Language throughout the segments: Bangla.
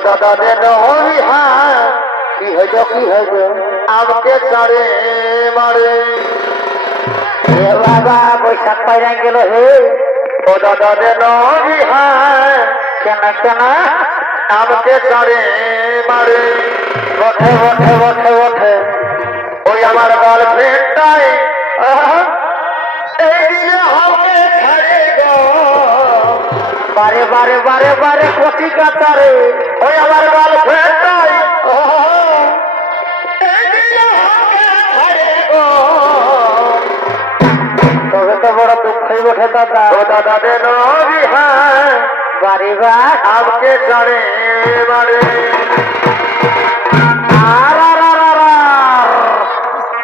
দাদা দেন হ্যাঁ কি হইল আমাকে চারে মারে বাবা বৈশাখ পাইরা গেল হে ও দাদা দেন হ্যাঁ কেন কেন আমাকে চারে মারে বঠে বঠে বঠে বঠে ওই আমার গার্লফ্রেন্ডটাই এই দিনে হবে ছাড়ে গো বারে বারে বারে বারে কোটি কাতারে ওই আমার গার্লফ্রেন্ডটাই এই দিনে হবে ছাড়ে গো তবে তো বড় দুঃখই ওঠে দাদা ও দাদা দেন হ্যাঁ বারে বার আমাকে ছাড়ে বারে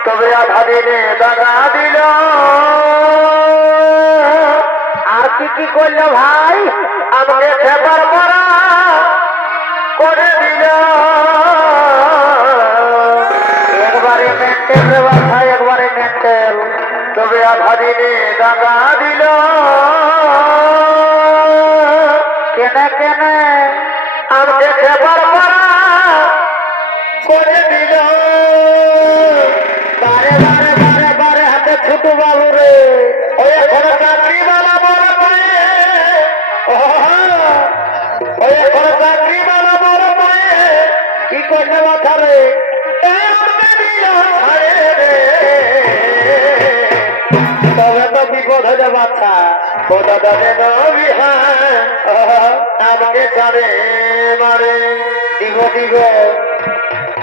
তবে আধা দিনে দাদা দিল আর কি করলো ভাই আমাকে খেপার পরা করে দিল একবারে মেন্টেল ব্যবস্থা একবারে মেন্টেল তবে আধা দিনে দাদা দিল কেনে কেনে আমাকে খেপার পরা করে দিল বারে বারে বারে বারে হাতে ছোট বাবু রে ওই এখন চাকরি বালা বড় পায়ে ওই এখন চাকরি বালা বড় পায়ে কি করলে মাথা রে তবে তো বিপদ হয়ে বাচ্চা ও দাদা নবী হ্যাঁ আমাকে ছাড়ে মারে দিব দিব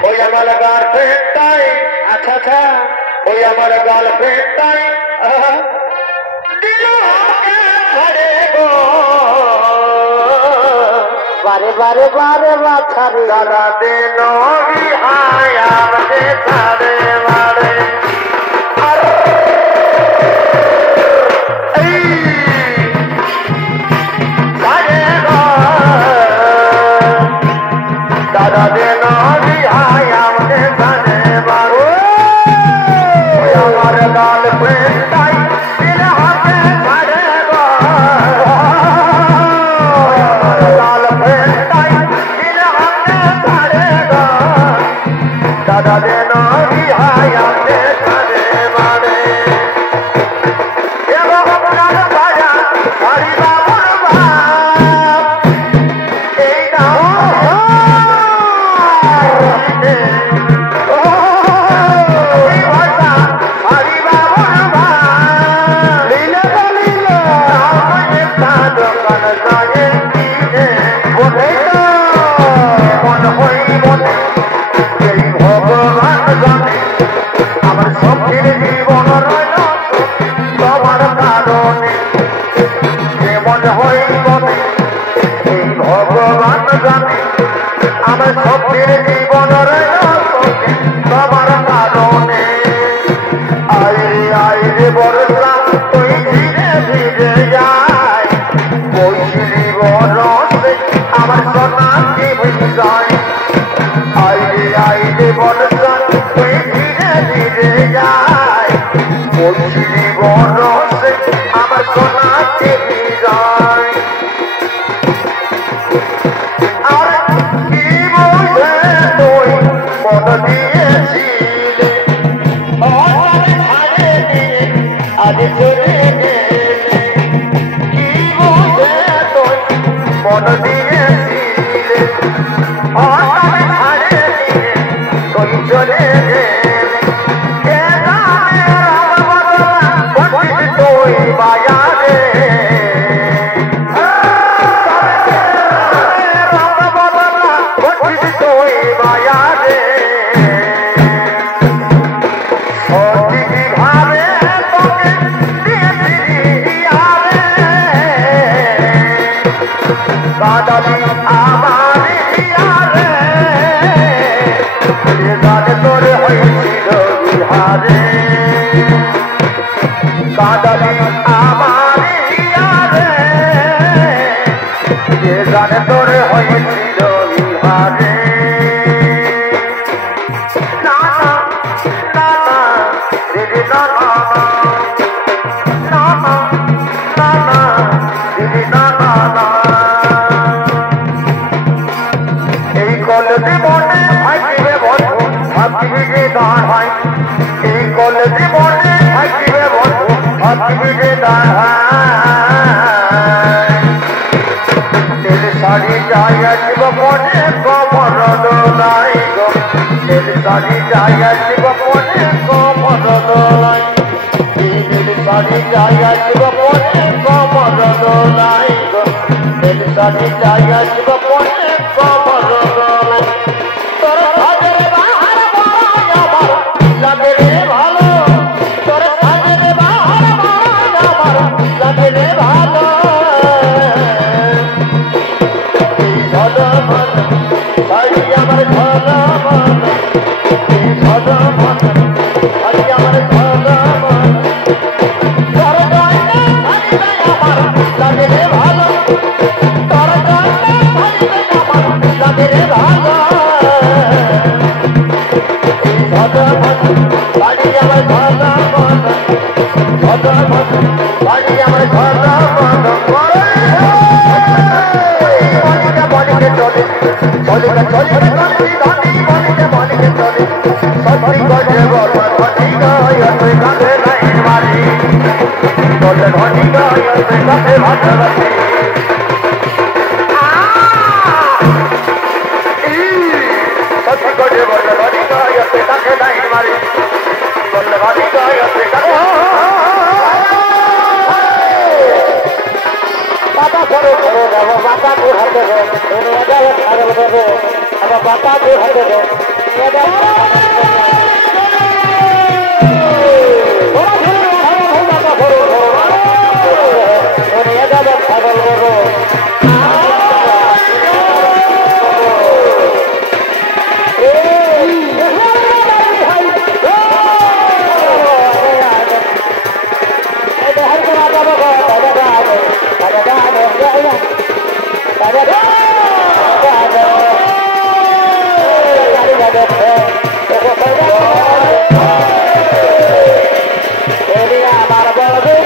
ওই আমার গার্লফ্রেন্ডটাই আচ্ছা আচ্ছা ওই আমার গার্লফ্রেন্ডটাই দিল ছাড়ে গো বারে বারে বারে বাচ্চা দাদা দেন হায় আমাকে ছাড়ে মারে দাদা দেন হায় আমাকে ছাড়ে মারো আমার গার্লফ্রেন্ডটাই দিল হাতে ছাড়ে গো গার্লফ্রেন্ডটাই দিল হাতে ছাড়ে গো দাদা দেন হায় আমাকে ছাড়ে মারে এবং আপনার বাজা হরি বাবুর বাপ এই নাম আমার সবচেয়ে জীবন রইল তোমার কারণে যেমন হইব এই ভগবান জানে আমার সবচেয়ে জীবন রইল তোমার কারণে আইরে বর্ষা তুই ধীরে ধীরে যায় ওই জীবন আমার সোনাকে ভুল যায় আইরে বর্ষা তুই ধীরে ধীরে যায় ওই জীবন আমার সোনাকে ভুল যায় আর কি বুঝে তুই মন দিয়েছিলে আজ চলে গেলে কি বুঝে তুই মন দিয়েছিলে ছাড়ে দিয়ে তুই চলে গেলে কে জানে তুই বাজারে তুই বাজারে ভাবে তোকে দাদাদি আমার হিয়ারে দাদে তোরে হয়েছিল বিহারে দাদাদি আমার হিয়ারে দাদে তোরে হয়েছিল বিহারে না না না না দিদি না না না না না দিদি না না না কলেজে মনে থাকিবে বন্ধু ভাবছিবি যে দাঁড় হয় এই কলেজে মনে থাকিবে বন্ধু ভাবছিবি যে দাঁড় হয় তেল শাড়ি যাই আসিব মনে কমর দোলাই গো তেল শাড়ি যাই আসিব মনে কমর দোলাই তেল শাড়ি যাই আসিব মনে কমর দোলাই গো তেল শাড়ি যাই আসিব মনে কমর দোলাই তোর সাজের বাহার বাই আমার লাগে রে ভালো তোর সাজের বাহার বাই আমার লাগে রে ভালো শাড়ি আমার ভালো ভালো শাড়ি আমার ভালো তোর গায়ে শাড়ি আমার লাগে রে ভালো তোর গায়ে শাড়ি আমার লাগে রে ভালো ভালো শাড়ি আমার ভালো ভালো শাড়ি আমার ভালো বলিকে চলে চলিকে চলিকে চলি ধনী বলিকে বলিকে চলে সত্যি গজে বল ধনী গায় তুই কাঁধে লাইন মারি বলে ধনী গায় তুই কাঁধে ভাত রাখি সত্যি গজে বল ধনী গায় তুই কাঁধে লাইন মারি বলে ধনী গায় তুই কাঁধে বাবা করো করো যাবো বাবা দূর হাতে দেবো দুনিয়া গেলে ছাগল দেবো আমার বাবা দূর হাতে দেবো দুনিয়া গেলে ছাগল দেবো আমার বলবে